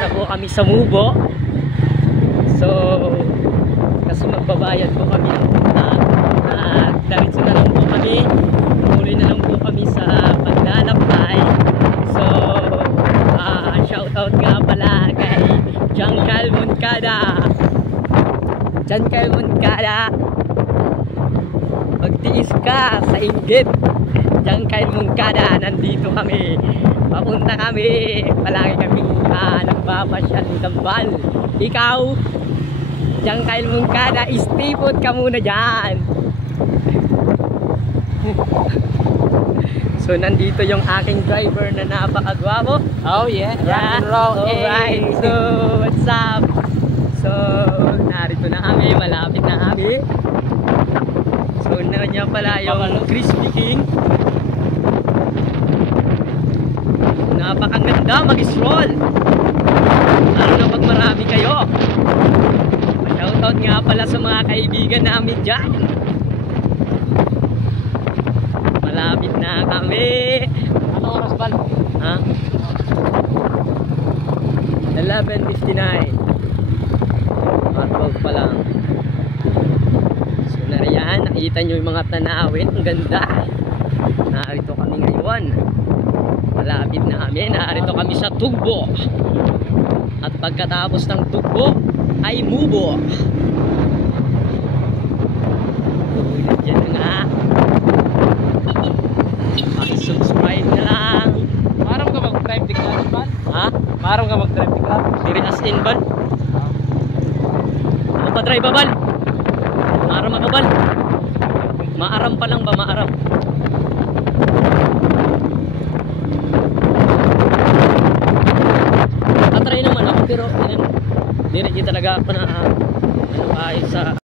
Papunta po kami sa Mubo. So, kasi magbabayad po kami ng utang. At diretso na lang po kami. Tuloy na lang po kami sa paglalakbay. So, shoutout nga pala kay Jancal Moncada. Jancal Moncada, magtiis ka sa inggit. Jancal Moncada, nandito kami. Papunta kami. Palagi kami nagpapasyal ng Tambal. Ikaw, Jancal Moncada, istipot ka muna dyan. So nandito yung aking driver na napakagwapo. Oh yeah, rock and roll. Alright, so what's up? So narito na kami, malapit na kami. So niya pala yung Crispy King. Napakaganda mag-stroll. Lalo na pag marami kayo. Shoutout nga pala sa mga kaibigan namin dyan. Malapit na kami. Ano oras ba? Ha? 11:59. 12 pa lang. So nariyan, nakita nyo yung mga tanawin. Ang ganda. Narito kami ngayon. Malapit na kami. Narito kami sa Tugbo. At pagkatapos ng Tugbo ay Mubo. Diyan nga. Subscribe na lang. Maram ka mag-drive di class ba? Ha? Maram ka mag-drive di class? Diri as in bal? Ako pa drive ba bal? Maaram ako bal? Maaram pa lang ba? Maaram. Nakatry naman ako pero diri talaga ako na ay sa